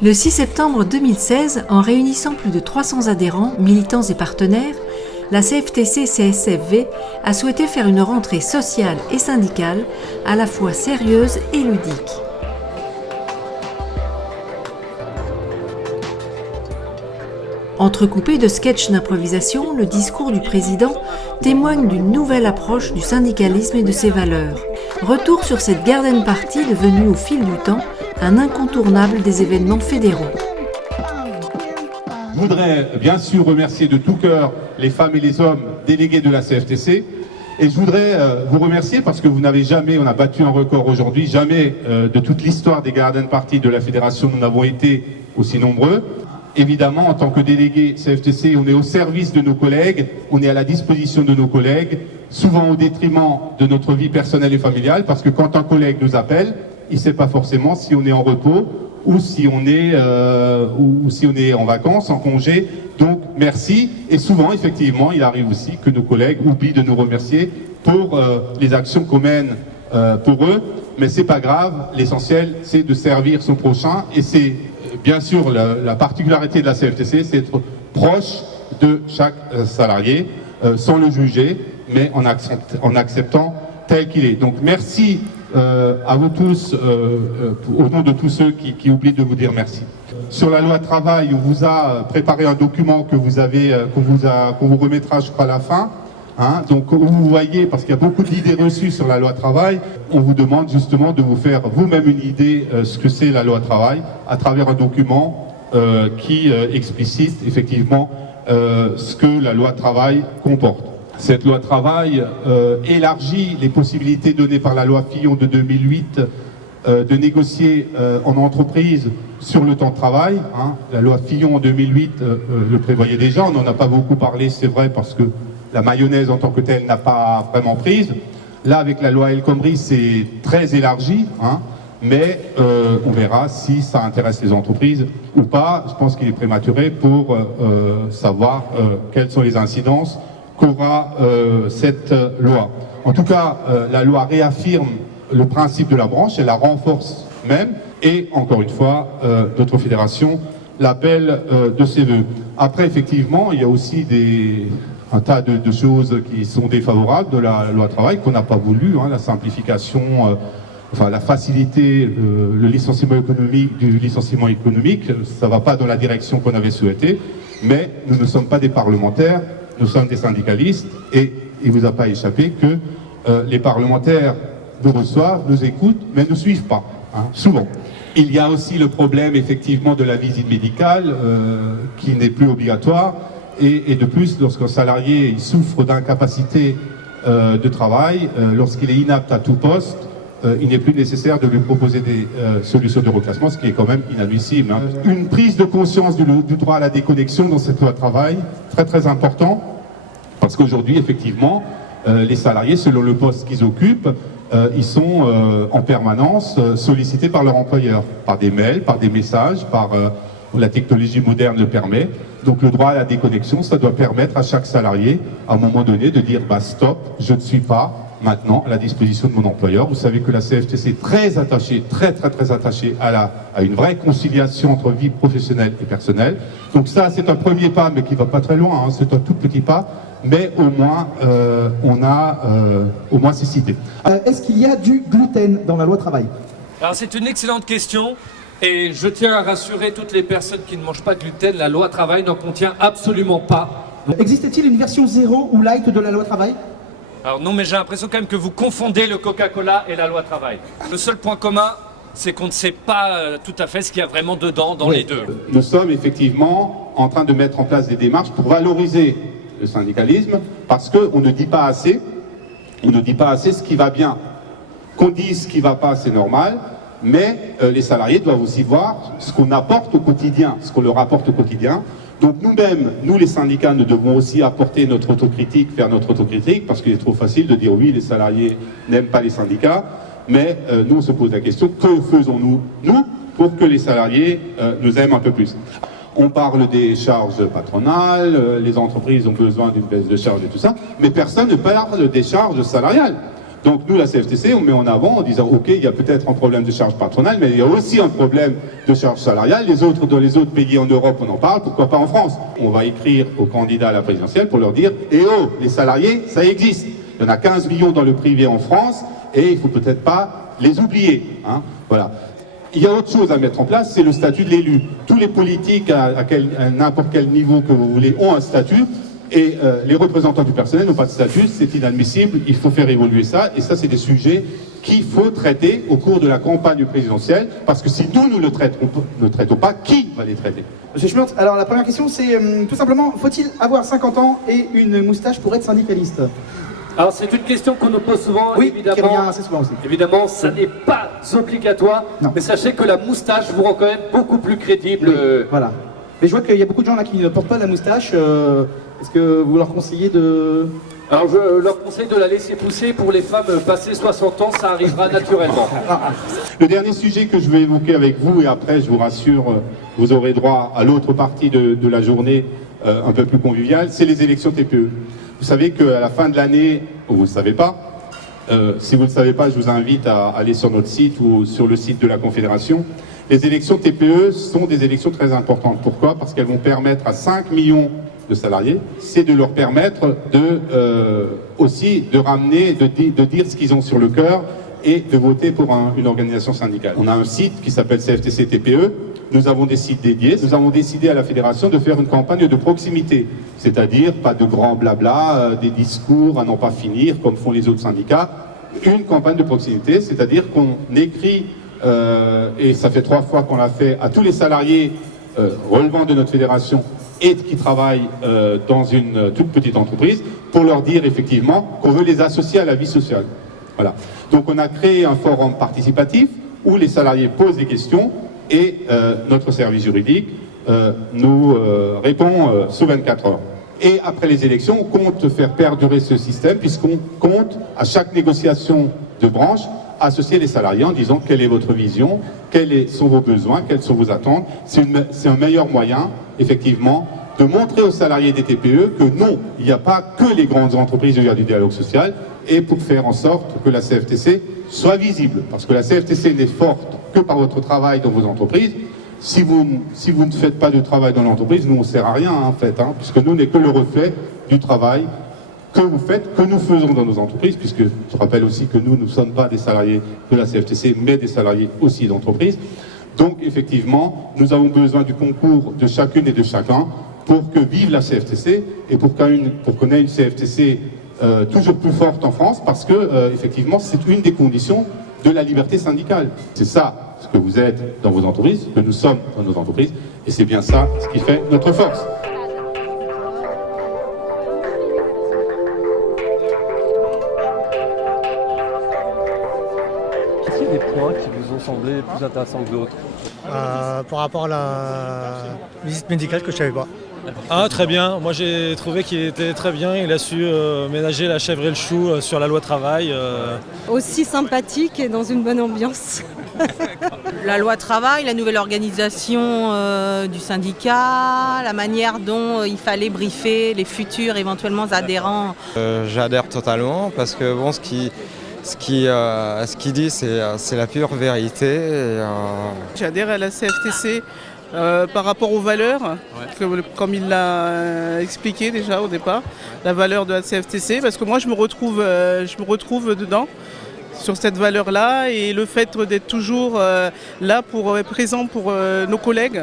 Le 6 septembre 2016, en réunissant plus de 300 adhérents, militants et partenaires, la CFTC-CSFV a souhaité faire une rentrée sociale et syndicale à la fois sérieuse et ludique. Entrecoupé de sketchs d'improvisation, le discours du président témoigne d'une nouvelle approche du syndicalisme et de ses valeurs. Retour sur cette garden party devenue au fil du temps un incontournable des événements fédéraux. Je voudrais bien sûr remercier de tout cœur les femmes et les hommes délégués de la CFTC. Et je voudrais vous remercier parce que vous n'avez jamais, on a battu un record aujourd'hui, jamais de toute l'histoire des garden parties de la fédération, nous n'avons été aussi nombreux. Évidemment, en tant que délégué CFTC, on est au service de nos collègues, on est à la disposition de nos collègues, souvent au détriment de notre vie personnelle et familiale, parce que quand un collègue nous appelle, il ne sait pas forcément si on est en repos ou si on est en vacances, en congé. Donc merci. Et souvent, effectivement, il arrive aussi que nos collègues oublient de nous remercier pour les actions qu'on mène pour eux. Mais c'est pas grave. L'essentiel, c'est de servir son prochain. Et c'est bien sûr la particularité de la CFTC, c'est d'être proche de chaque salarié, sans le juger, mais en acceptant tel qu'il est. Donc merci à vous tous, au nom de tous ceux qui oublient de vous dire merci. Sur la loi travail, on vous a préparé un document qu'on vous remettra, je crois, à la fin. Donc vous voyez, parce qu'il y a beaucoup d'idées reçues sur la loi travail, on vous demande justement de vous faire vous-même une idée ce que c'est la loi travail à travers un document qui explicite effectivement ce que la loi travail comporte. Cette loi travail élargit les possibilités données par la loi Fillon de 2008 de négocier en entreprise sur le temps de travail. La loi Fillon en 2008 le prévoyait déjà, on n'en a pas beaucoup parlé, c'est vrai, parce que la mayonnaise en tant que telle n'a pas vraiment prise. Là, avec la loi El Khomri, c'est très élargi, mais on verra si ça intéresse les entreprises ou pas. Je pense qu'il est prématuré pour savoir quelles sont les incidences qu'aura cette loi. En tout cas, la loi réaffirme le principe de la branche, elle la renforce même, et encore une fois, notre fédération l'appelle de ses voeux. Après, effectivement, il y a aussi un tas de choses qui sont défavorables de la loi travail qu'on n'a pas voulu, la simplification, la facilité, le licenciement économique, ça ne va pas dans la direction qu'on avait souhaité, mais nous ne sommes pas des parlementaires, nous sommes des syndicalistes, et il ne vous a pas échappé que les parlementaires nous reçoivent, nous écoutent, mais ne suivent pas, souvent. Il y a aussi le problème effectivement de la visite médicale qui n'est plus obligatoire. Et de plus, lorsqu'un salarié il souffre d'incapacité de travail, lorsqu'il est inapte à tout poste, il n'est plus nécessaire de lui proposer des solutions de reclassement, ce qui est quand même inadmissible. Une prise de conscience du droit à la déconnexion dans cette loi travail, très très important, parce qu'aujourd'hui, effectivement, les salariés, selon le poste qu'ils occupent, ils sont en permanence sollicités par leur employeur, par des mails, par des messages, par la technologie moderne le permet. Donc le droit à la déconnexion, ça doit permettre à chaque salarié, à un moment donné, de dire stop, je ne suis pas maintenant à la disposition de mon employeur. Vous savez que la CFTC est très attachée, très attachée à une vraie conciliation entre vie professionnelle et personnelle. Donc ça, c'est un premier pas, mais qui ne va pas très loin, c'est un tout petit pas, mais au moins, on a au moins ces idées. Est-ce qu'il y a du gluten dans la loi travail? Alors c'est une excellente question. Et je tiens à rassurer toutes les personnes qui ne mangent pas de gluten, la loi travail n'en contient absolument pas. Existe-t-il une version 0 ou light de la loi travail? Alors non, mais j'ai l'impression quand même que vous confondez le Coca-Cola et la loi travail. Le seul point commun, c'est qu'on ne sait pas tout à fait ce qu'il y a vraiment dedans dans les deux. Nous sommes effectivement en train de mettre en place des démarches pour valoriser le syndicalisme, parce qu'on ne dit pas assez, ce qui va bien. Qu'on dise ce qui ne va pas, c'est normal. Mais les salariés doivent aussi voir ce qu'on apporte au quotidien, ce qu'on leur apporte au quotidien. Donc nous-mêmes, nous les syndicats, nous devons aussi apporter notre autocritique, faire notre autocritique, parce qu'il est trop facile de dire oui, les salariés n'aiment pas les syndicats, mais nous on se pose la question, que faisons-nous, nous, pour que les salariés nous aiment un peu plus? On parle des charges patronales, les entreprises ont besoin d'une baisse de charges et tout ça, mais personne ne parle des charges salariales. Donc nous, la CFTC, on met en avant en disant, ok, il y a peut-être un problème de charge patronale, mais il y a aussi un problème de charge salariale. Dans les autres pays en Europe, on en parle, pourquoi pas en France? On va écrire aux candidats à la présidentielle pour leur dire, eh oh, les salariés, ça existe. Il y en a 15 millions dans le privé en France, et il faut peut-être pas les oublier. Hein. Voilà. Il y a autre chose à mettre en place, c'est le statut de l'élu. Tous les politiques, à n'importe quel niveau que vous voulez, ont un statut. Et les représentants du personnel n'ont pas de statut, c'est inadmissible, il faut faire évoluer ça, et ça c'est des sujets qu'il faut traiter au cours de la campagne présidentielle, parce que si nous ne traitons pas, qui va les traiter? Monsieur Schmurtz, alors la première question c'est tout simplement, faut-il avoir 50 ans et une moustache pour être syndicaliste? Alors c'est une question qu'on nous pose souvent, Oui, évidemment. qui revient assez souvent aussi. Évidemment, ça n'est pas obligatoire, Non. mais sachez que la moustache vous rend quand même beaucoup plus crédible. Voilà. Mais je vois qu'il y a beaucoup de gens là qui ne portent pas la moustache. Est-ce que vous leur conseillez de... Alors je leur conseille de la laisser pousser. Pour les femmes passées 60 ans, ça arrivera naturellement. Le dernier sujet que je vais évoquer avec vous, et après je vous rassure, vous aurez droit à l'autre partie de la journée un peu plus conviviale, c'est les élections TPE. Vous savez qu'à la fin de l'année, vous ne le savez pas, si vous ne le savez pas, je vous invite à aller sur notre site ou sur le site de la Confédération. Les élections TPE sont des élections très importantes. Pourquoi? Parce qu'elles vont permettre à 5 millions de salariés, c'est de leur permettre aussi de ramener, de dire ce qu'ils ont sur le cœur et de voter pour une organisation syndicale. On a un site qui s'appelle CFTC TPE, nous avons des sites dédiés, nous avons décidé à la Fédération de faire une campagne de proximité, c'est-à-dire pas de grands blabla, des discours à n'en pas finir comme font les autres syndicats, une campagne de proximité, c'est-à-dire qu'on écrit, et ça fait 3 fois qu'on l'a fait, à tous les salariés relevant de notre fédération et qui travaillent dans une toute petite entreprise, pour leur dire effectivement qu'on veut les associer à la vie sociale. Voilà. Donc on a créé un forum participatif où les salariés posent des questions et notre service juridique nous répond sous 24 heures. Et après les élections, on compte faire perdurer ce système puisqu'on compte à chaque négociation de branche associer les salariés en disant quelle est votre vision, quels sont vos besoins, quelles sont vos attentes. C'est un meilleur moyen, effectivement, de montrer aux salariés des TPE que non, il n'y a pas que les grandes entreprises où il y a du dialogue social, et pour faire en sorte que la CFTC soit visible. Parce que la CFTC n'est forte que par votre travail dans vos entreprises. Si vous ne faites pas de travail dans l'entreprise, nous on ne sert à rien en fait, puisque nous n'est que le reflet du travail que vous faites, que nous faisons dans nos entreprises, puisque je rappelle aussi que nous ne sommes pas des salariés de la CFTC, mais des salariés aussi d'entreprise. Donc effectivement, nous avons besoin du concours de chacune et de chacun pour que vive la CFTC et pour qu'on ait une CFTC toujours plus forte en France, parce que effectivement, c'est une des conditions de la liberté syndicale. C'est ça ce que vous êtes dans vos entreprises, ce que nous sommes dans nos entreprises, et c'est bien ça ce qui fait notre force. Est-ce qu'il y a des points qui vous ont semblé plus intéressants que d'autres? Par rapport à la visite médicale que je ne savais pas. Ah, très bien. Moi, j'ai trouvé qu'il était très bien. Il a su ménager la chèvre et le chou sur la loi travail. Aussi sympathique et dans une bonne ambiance. La loi travail, la nouvelle organisation du syndicat, la manière dont il fallait briefer les futurs éventuellement adhérents. J'adhère totalement parce que bon, ce qu'il dit, c'est la pure vérité. J'adhère à la CFTC par rapport aux valeurs, comme il l'a expliqué déjà au départ, la valeur de la CFTC, parce que moi je me retrouve dedans, sur cette valeur-là, et le fait d'être toujours là présent pour nos collègues.